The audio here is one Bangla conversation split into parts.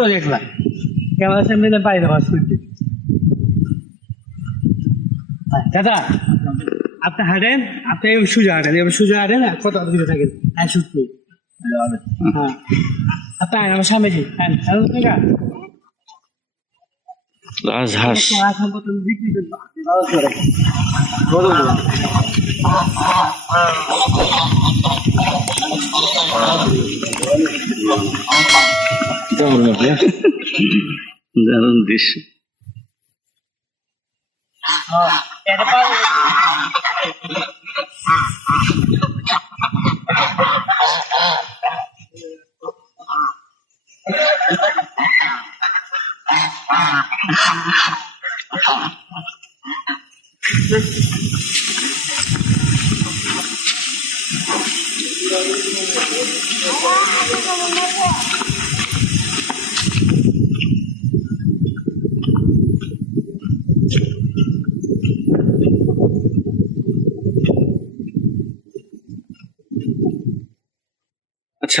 তো দেখলাম। ক্যামেরার সামনে বাইরে বাস করতে দাদা আপনি হাঁটেন? আপনি সুজা হাঁটেন এবার সুজা হাঁটেন কত দূরে থাকেন হ্যাঁ শুট নেই হ্যাঁ। আপনি আমার সামনে হ্যাঁ Tauro, né? Não deixa. Ah.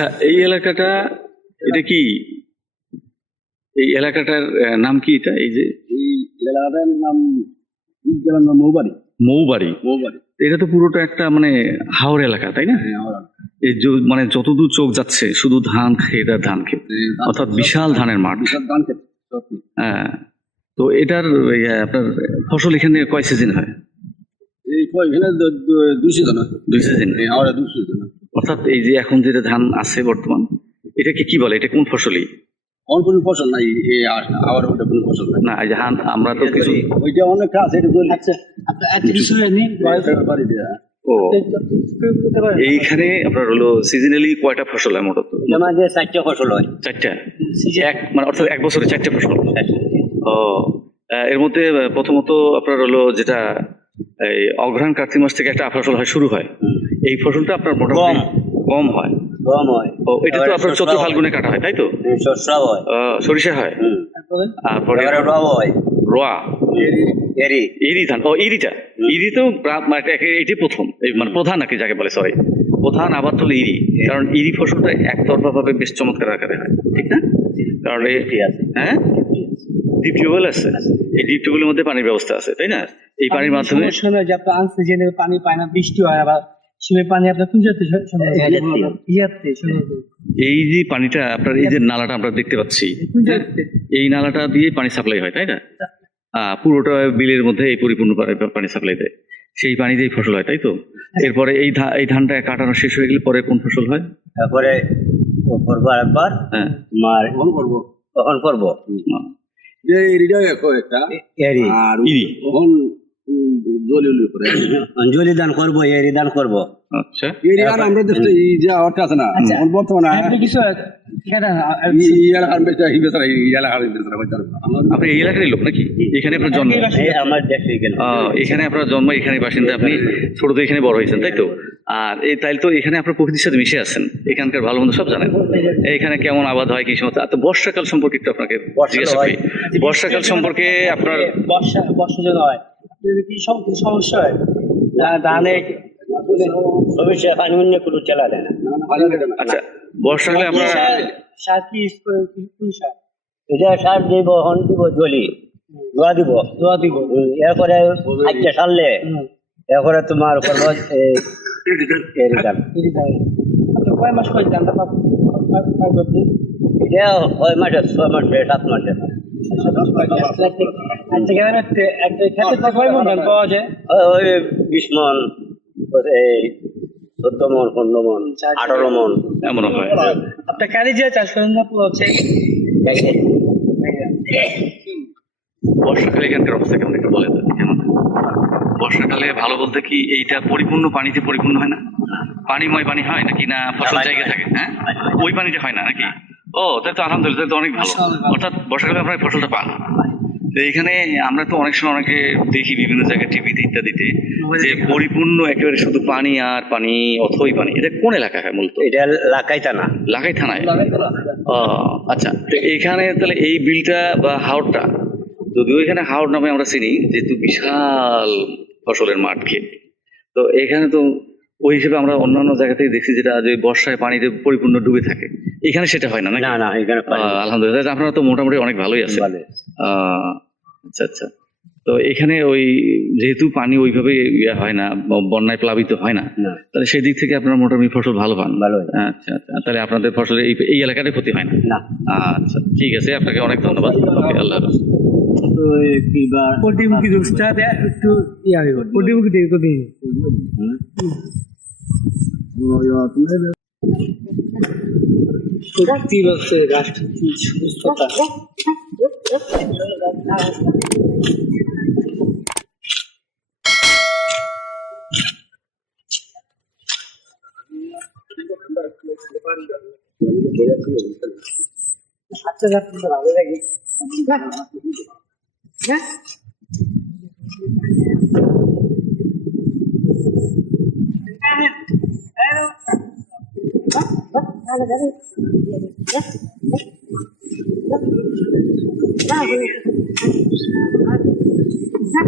আচ্ছা এই এলাকাটা এটা কি? এই এলাকাটার নাম কি এটা? এই যে? এই এলাকাটার নাম জেলার নাম মৌবাড়ি। মৌবাড়ি। মৌবাড়ি। এটা তো পুরোটা একটা মানে হাওড় এলাকা তাই না? হ্যাঁ, এই মানে যতদূর চোখ যাচ্ছে শুধু ধান খেত আর ধান খেত অর্থাৎ বিশাল ধানের মাঠ। বিশাল ধান খেত হ্যাঁ তো এটার আপনার ফসল এখানে কয় সিজন হয়? এই কয় এখানে দু- দু- দুইশো জন আছে। দুই সিজন। হাওড়া দুইশো জন আছে। অর্থাৎ এই যে এখন যেটা ধান আছে বর্তমান এটাকে কি বলে? এটা কোন ফসলই? অন্য কোনো ফসল নাই আবার ওটা কোনো ফসল নাই। না এই ধান আমরা তো কিছু ওইটা অনেকটা আছে এটা দলি আচ্ছা কিছু বাড়ি ও। এইখানে আপনার হলো সিজনালি কয়টা ফসল হয় মোটত আমাদের চারটে ফসল হয়। চারটা? এক মানে অর্থাৎ এক বছরে চারটে ফসল? ও আহ, এর মধ্যে প্রথমত আপনার হলো যেটা এই অঘ্রাণ কার্তিক মাস থেকে একটা ফসল হয় শুরু হয়। এই ফসলটা আপনার মোটামুটি কম হয়। গম হয়। ও এটা তো আপনার চৈত্র ফাল্গুনে কাটা হয় তাই তো? হয়। সরিষা হয়? তারপরে? রব হয়। রোয়া? এরি ইরি ধান। ও ইরিটা ইরি তো মানে এটি প্রথম। মানে প্রধান নাকি যাকে বলে সরি প্রধান আবাদ হলো ইরি কারণ ইরি ফসলটা একতরফা ভাবে বেশ চমৎকার আকারে হয়। ঠিক না? কারণ হ্যাঁ? ডিপ টিউবওয়েল আছে। এই ডিপ টিউবওয়েলের মধ্যে পানির ব্যবস্থা আছে তাই না? এই পানির মাধ্যমে সমস্যা নয় যে আপনার পানি পায় না বৃষ্টি হয় আবার এই যে পানিটা আপনার এই যে নালাটা আমরা দেখতে পাচ্ছি এই নালাটা দিয়ে পানি সাপ্লাই হয় তাই না? আহ, পুরোটা বিলের মধ্যে এই পরিপূর্ণ পানি সাপ্লাই দেয়। সেই পানি দিয়ে ফসল হয় তাই তো? এরপরে এই এই ধানটা কাটানো শেষ হয়ে গেলে পরে কোন ফসল হয়? তারপরে করব একবার হ্যাঁ। তোমার করব? কখন করব? একটা আর ইরি কখন জলি উলি করে অঞ্জলি দান করব এরি দান করব। আচ্ছা। এরি আর আমরা দেশে এই যে আওয়ারটা আছে না আচ্ছা। বর্তমানে আপনি কিছু আর- বেচা এই লোক নাকি? এখানে আপনার জন্ম। আমার দেশে গেল এখানে আপনার জন্ম এখানে বাসিন্দা। আপনি ছোট থেকে এখানে বড় হয়েছেন তাই তো? আর এই তাইলে তো এখানে আপনার প্রকৃতির সাথে মিশে আছেন। এখানকার ভালো মন্দ সব জানেন। এখানে কেমন আবাদ হয় কি সমস্ত আর তো বর্ষাকাল সম্পর্কে একটু আপনাকে বর্ষাকাল জিজ্ঞাসা করি। বর্ষাকাল সম্পর্কে আপনার বর্ষা বর্ষা হয়। কি সমস্যা হয়? ধানে সমস্যা পানি অন্য কোনো চালা দেয় না। আচ্ছা বর্ষাকালে সার- কি সার? এটা সার দিব হন দিব জলি। দোয়া দিব। দোয়া দিব। এরপরে সারলে এরপরে তোমার আপনি কয় মাস করে আপনি? এটা মাসে ছয় মাসে সাত মাসে আচ্ছা, কেন একটা একটা খেতে কয় মন ধান পাওয়া যায়? ওই- ওই বিশ মন এই চোদ্দ মন পনেরো মন আঠারো মন। এমন হয়। আপনার যে চাষ করেন না হচ্ছে? বর্ষাকালে এখানকার অবস্থা কেমন? একটু বলে তো কেমন? বর্ষাকালে ভালো বলতে কি এইটা পরিপূর্ণ পানিতে পরিপূর্ণ হয় না? পানিময় পানি হয় নাকি না ফসল জায়গা থাকে? হ্যাঁ? ওই পানিটা হয় না নাকি? ও তাই তো আলহামদুলিল্লাহ তো অনেক ভালো। অর্থাৎ বর্ষাকালে আপনার ফসলটা পান। তো এখানে আমরা তো অনেক সময় অনেকে দেখি বিভিন্ন জায়গায় টিভিতে ইত্যাদিতে যে পরিপূর্ণ একেবারে শুধু পানি আর পানি অথই পানি। এটা কোন এলাকা হয় মূলত? এটা লাগাইতা থানা। লাগাই থানায়? ও আচ্ছা। তো এখানে তাহলে এই বিলটা বা হাওড়টা যদিও এখানে হাওড় নামে আমরা চিনি যেহেতু বিশাল ফসলের মাঠ খেত তো এখানে তো ওই হিসেবে আমরা অন্যান্য জায়গা থেকে দেখছি যেটা যে বর্ষায় পানিতে পরিপূর্ণ ডুবে থাকে। এখানে সেটা হয় না না না এখানে আলহামদুলিল্লাহ আপনারা তো মোটামুটি অনেক ভালোই আছে আচ্ছা আচ্ছা। তো এখানে ওই যেহেতু পানি ওইভাবে ইয়ে হয় না বন্যায় প্লাবিত হয় না তাহলে সেই দিক থেকে আপনারা মোটামুটি ফসল ভালো পান। ভালো হয়। আচ্ছা আচ্ছা। তাহলে আপনাদের ফসলের এই এই এলাকাটায় ক্ষতি হয় না? আচ্ছা ঠিক আছে আপনাকে অনেক ধন্যবাদ। আল্লাহ হাফেজ। প্রতিমুখী একটু ইয়া হয়ে গেল। প্রতিমুখী রাষ্ট্র কি সুস্থতা আচ্ছা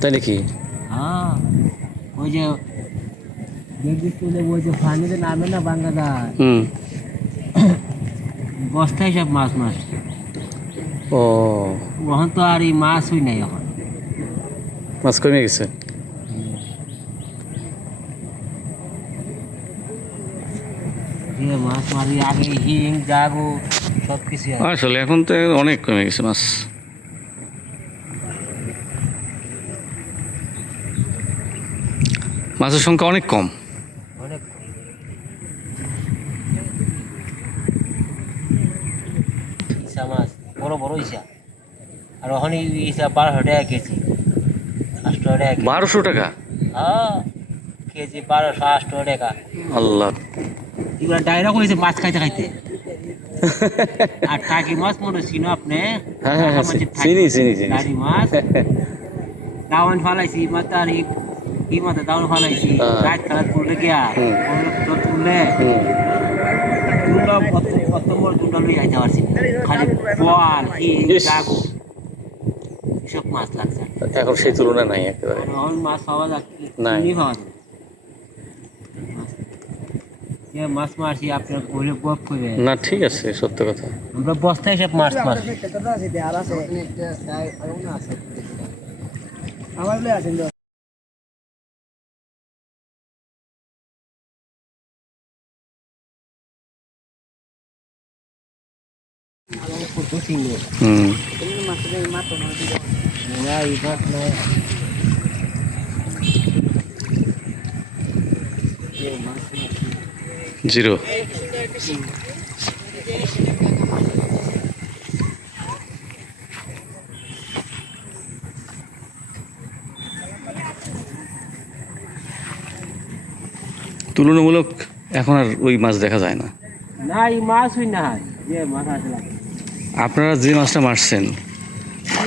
তাই নাকি হ্যাঁ ওই যে দেখবি তুলে ওই যে পানিতে নামে না বাঙ্গাদার হুম। বস্তায় সব মাছ মাছ ও। ওখান তো আর এই মাছ হই নাই এখন। মাছ কমে গেছে? মাছ মারি আগে হিং জাগু সব কিছু আসলে এখন তো অনেক কমে গেছে মাছ। মাছের সংখ্যা অনেক কম অনেক ইসা মাছ বড় বড় ইসা আর ওখান ইসা বারোশো টাকা কেজি। আটশো টাকা বারোশো টাকা? হ্যাঁ কেজি বারোশো আটশো টাকা। আল্লাহ। এগুলো ডাইরেক্ট হয়েছে মাছ খাইতে খাইতে। আর টাকি মাছ মনে চিনো আপনি? হ্যাঁ, হ্যাঁ, চিনি, চিনি, চিনি। মাছ। দাওয়ান ফালাইছি মাথা আর ই- ই মাথা দাওয়ান ফালাইছি। হ্যাঁ। রাত খেলা তুললে গিয়া হুম। তো তুললে হুম। তুললো কত বড় লই আইতে পারছি খালি বল হি ইস। এসব মাছ লাগছে এখন সেই তুলনা নাই একেবারে এখন মাছ পাওয়া যাচ্ছে নাই। পাওয়া মাছ- মারছি আপনার বলে বক করে না ঠিক আছে সত্য কথা আমরা বস্তায় সব মাছ মারছি জিরো। তুলনামূলক এখন আর ওই মাছ দেখা যায় না। না, এই মাছ হই না যে মাছ আসলে আপনারা যে মাছটা মারছেন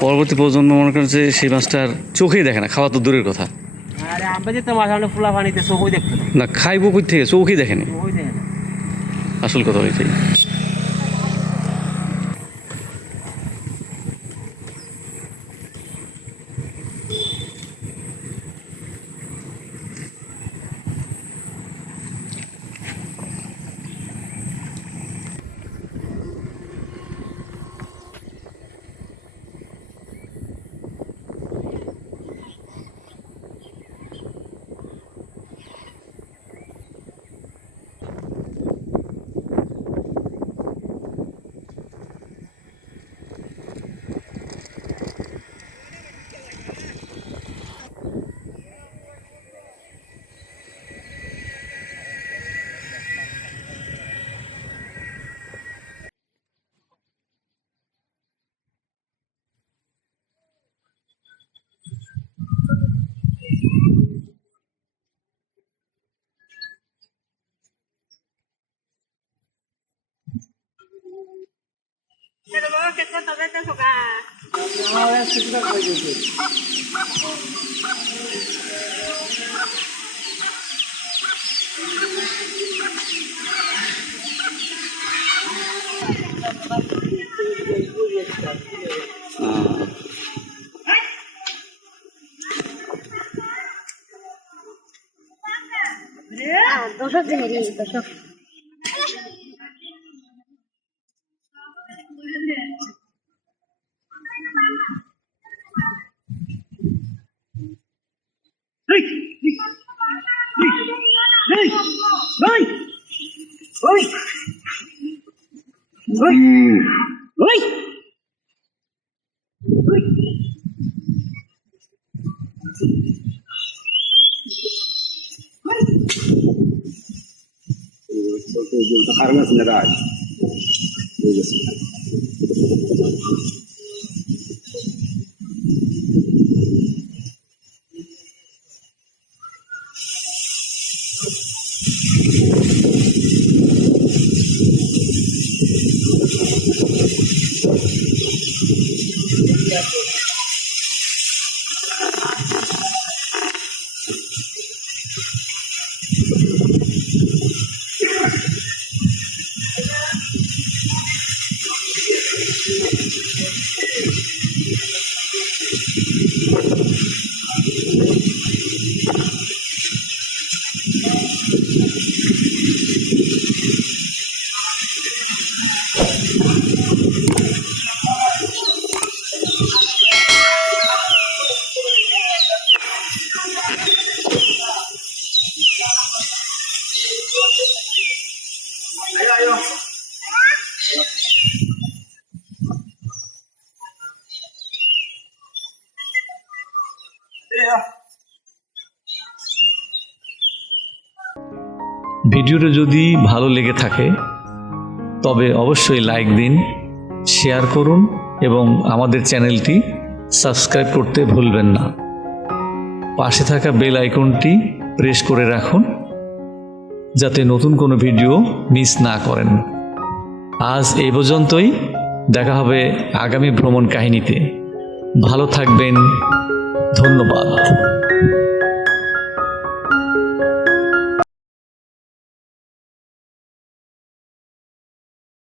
পরবর্তী প্রজন্ম মনে করেন যে সেই মাছটার চোখেই দেখে না খাওয়া তো দূরের কথা। আরে খাইব থেকে? চোখেই দেখেনি। আসল কথা সবই দেখতো না না খাইবো কই থেকে চোখেই দেখেনি সবই দেখে না আসল কথা ওইটাই আমার কিছুটা করে দিয়েছে দশক Thank you. ভিডিওটা যদি ভালো লেগে থাকে, তবে অবশ্যই লাইক দিন শেয়ার করুন, এবং আমাদের চ্যানেলটি সাবস্ক্রাইব করতে ভুলবেন না। পাশে থাকা বেল আইকনটি প্রেস করে রাখুন, যাতে নতুন কোনো ভিডিও মিস না করেন। আজ এই পর্যন্তই, দেখা হবে আগামী ভ্রমণ কাহিনীতে। ভালো থাকবেন, ধন্যবাদ।